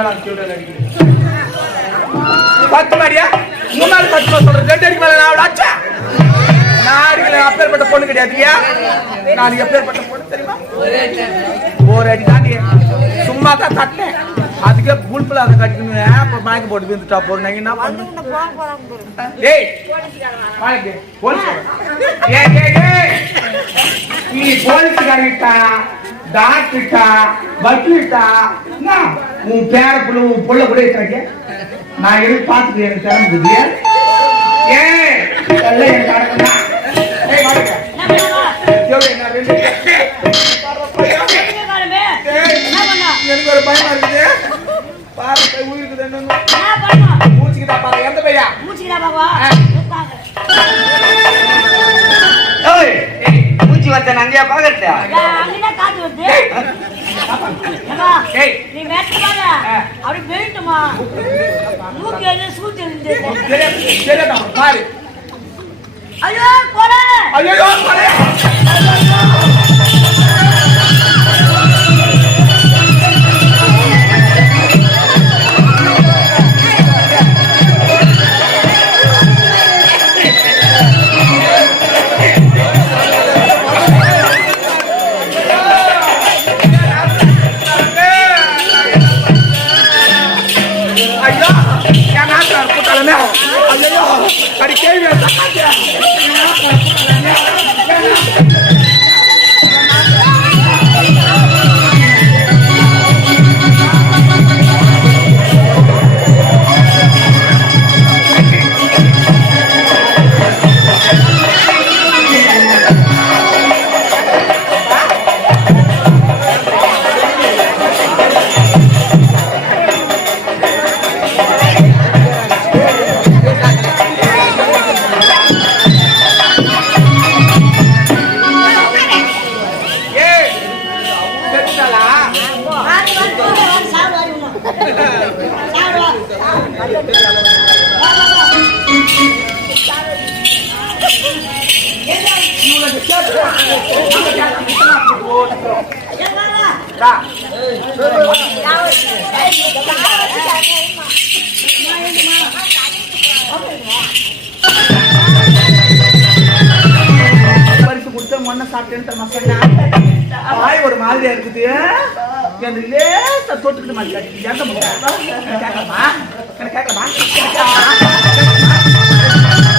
மேல பத்து மாடியா மூணாவது 10 சொல்றேன் 2 அடிக்கு மேல நான் ஆச்சா நான் அப்பேற்பட்ட பொண்ணு கிடையாதுயா நான் எப்பேற்பட்ட பொண்ணு தெரியுமா ஒரு அடி தாண்டி சும்மா தான் தட்டேன் அதுக்கே புல்புல அதை கட்டிக்கணும் அப்புறம் மயக்க போட்டு விழுந்துட்டா போறோம் நாங்க என்ன பண்ணுவோம் ஏய் நீ போலீஸ்காரிட்டா டாக்டர்ட்டா வக்கீல்ட்டா உன் பேர புள்ள உன் புள்ள கூட இருக்காங்க நான் எதுக்கு பார்த்துட்டு எனக்கு திறந்துது ஏன் எல்லாம் எனக்கு நடக்குதா எனக்கு ஒரு பயமா இருக்குது பாரு உயிருக்கு மூச்சுக்கிட்டா பாரு எந்த பையா மூச்சு வச்ச நந்தியா பாக்கட்டா பாரு ஐயோ கொலை ஐயோ கொலை பரிசு கொடுத்த மொன்ன சாப்பிட்டேன் வாய் ஒரு மாதிரியா இருக்குது எனக்கு லேசா தொட்டுக்கிட்டு மாதிரி கேட்கலாமா